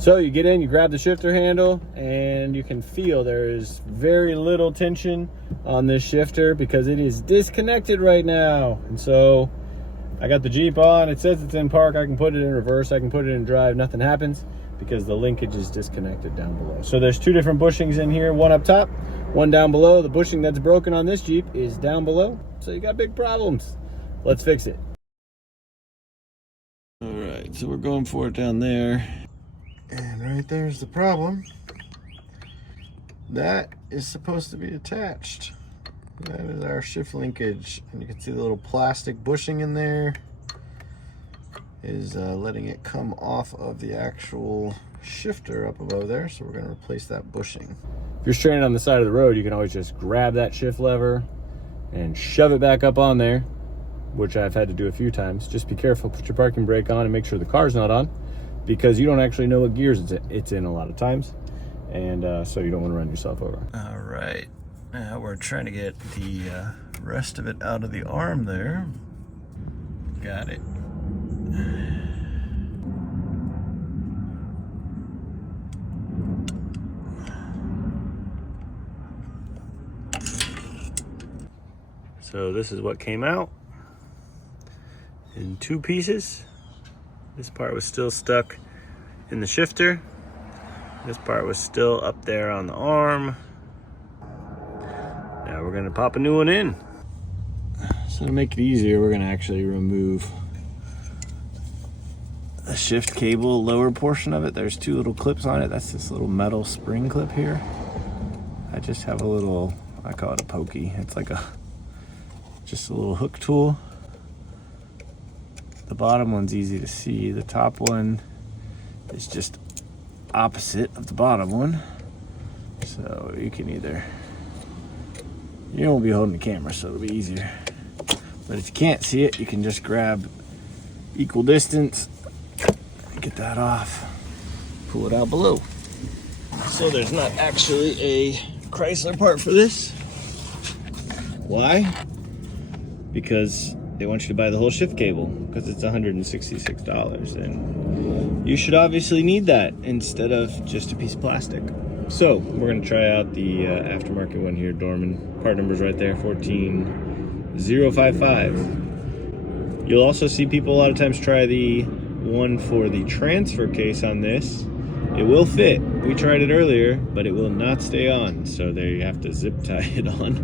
So you get in, you grab the shifter handle, and you can feel there is very little tension on this shifter because it is disconnected right now. And so I got the Jeep on, it says it's in park, I can put it in reverse, I can put it in drive, nothing happens because the linkage is disconnected down below. So there's two different bushings in here, one up top, one down below. The bushing that's broken on this Jeep is down below, so you got big problems. Let's fix it. All right, so we're going for it down there. And right there's the problem. That is supposed to be attached. That is our shift linkage. And you can see the little plastic bushing in there is letting it come off of the actual shifter up above there. So we're gonna replace that bushing. If you're stranded on the side of the road, you can always just grab that shift lever and shove it back up on there, which I've had to do a few times. Just be careful, put your parking brake on and make sure the car's not on, because you don't actually know what gears it's in a lot of times. And so you don't want to run yourself over. All right, now we're trying to get the rest of it out of the arm there. Got it. So this is what came out in two pieces. This part was still stuck in the shifter. This part was still up there on the arm. Now we're gonna pop a new one in. So to make it easier, we're gonna actually remove the shift cable lower portion of it. There's two little clips on it. That's this little metal spring clip here. I just have a little, I call it a pokey. It's like just a little hook tool. The bottom one's easy to see. The top one is just opposite of the bottom one. So you can either, you won't be holding the camera, so it'll be easier. But if you can't see it, you can just grab equal distance, get that off, pull it out below. So there's not actually a Chrysler part for this. Why? Because they want you to buy the whole shift cable, because it's $166, and you should obviously need that instead of just a piece of plastic. So we're going to try out the aftermarket one here. Dorman part number's right there, 14055. You'll also see people a lot of times try the one for the transfer case on this. It will fit. We tried it earlier, but it will not stay on, so there you have to zip tie it on,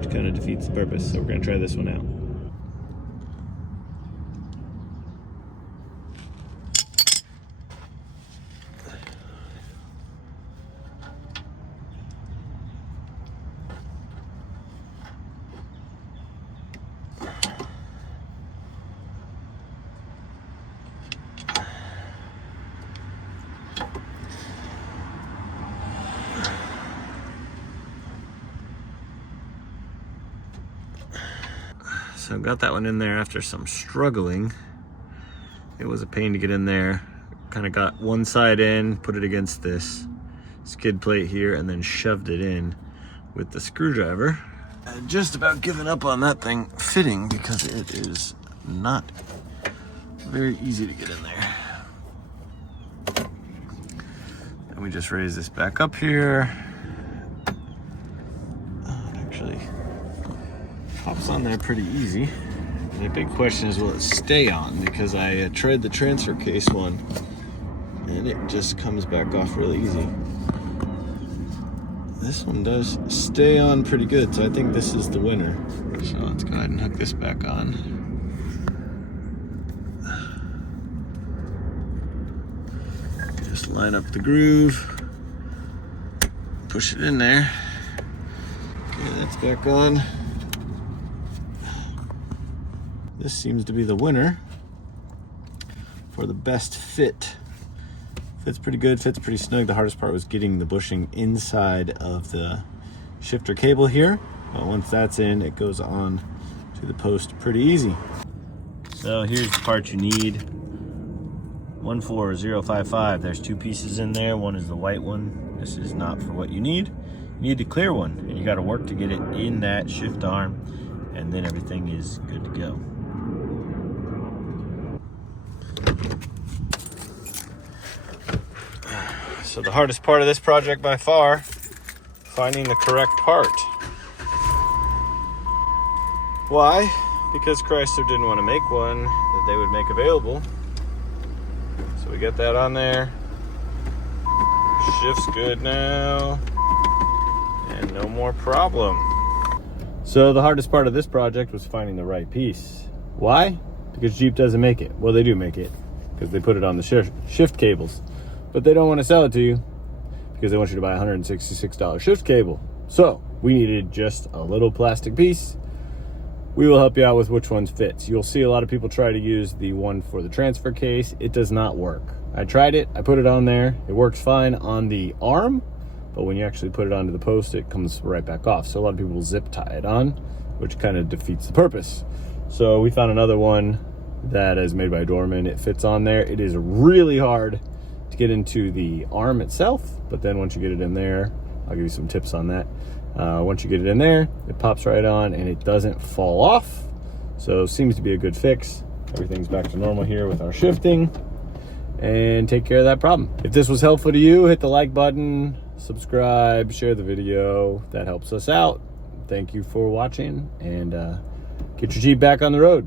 which kind of defeats the purpose. So we're going to try this one out. So got that one in there after some struggling. It was a pain to get in there. Kind of got one side in, put it against this skid plate here, and then shoved it in with the screwdriver. I'd just about given up on that thing fitting because it is not very easy to get in there. And we just raise this back up here. Pops on there pretty easy. And the big question is, will it stay on? Because I tried the transfer case one and it just comes back off really easy. This one does stay on pretty good, so I think this is the winner. So let's go ahead and hook this back on. Just line up the groove, push it in there. Okay, that's back on. This seems to be the winner for the best fit. Fits pretty good, fits pretty snug. The hardest part was getting the bushing inside of the shifter cable here. But once that's in, it goes on to the post pretty easy. So here's the part you need. 14055. There's two pieces in there. One is the white one. This is not for what you need. You need the clear one, and you got to work to get it in that shift arm, and then everything is good to go. So the hardest part of this project by far, finding the correct part. Why? Because Chrysler didn't want to make one that they would make available. So we get that on there. Shift's good now. And no more problem. So the hardest part of this project was finding the right piece. Why? Because Jeep doesn't make it. Well, they do make it because they put it on the shift cables. But they don't want to sell it to you because they want you to buy a $166 shift cable. So we needed just a little plastic piece. We will help you out with which one fits. You'll see a lot of people try to use the one for the transfer case. It does not work. I tried it, I put it on there. It works fine on the arm, but when you actually put it onto the post, it comes right back off. So a lot of people will zip tie it on, which kind of defeats the purpose. So we found another one that is made by Dorman. It fits on there. It is really hard to get into the arm itself, but then once you get it in there, I'll give you some tips on that. Once you get it in there, it pops right on and it doesn't fall off. So seems to be a good fix. Everything's back to normal here with our shifting, and take care of that problem. If this was helpful to you, hit the like button, subscribe, share the video. That helps us out. Thank you for watching, and get your Jeep back on the road.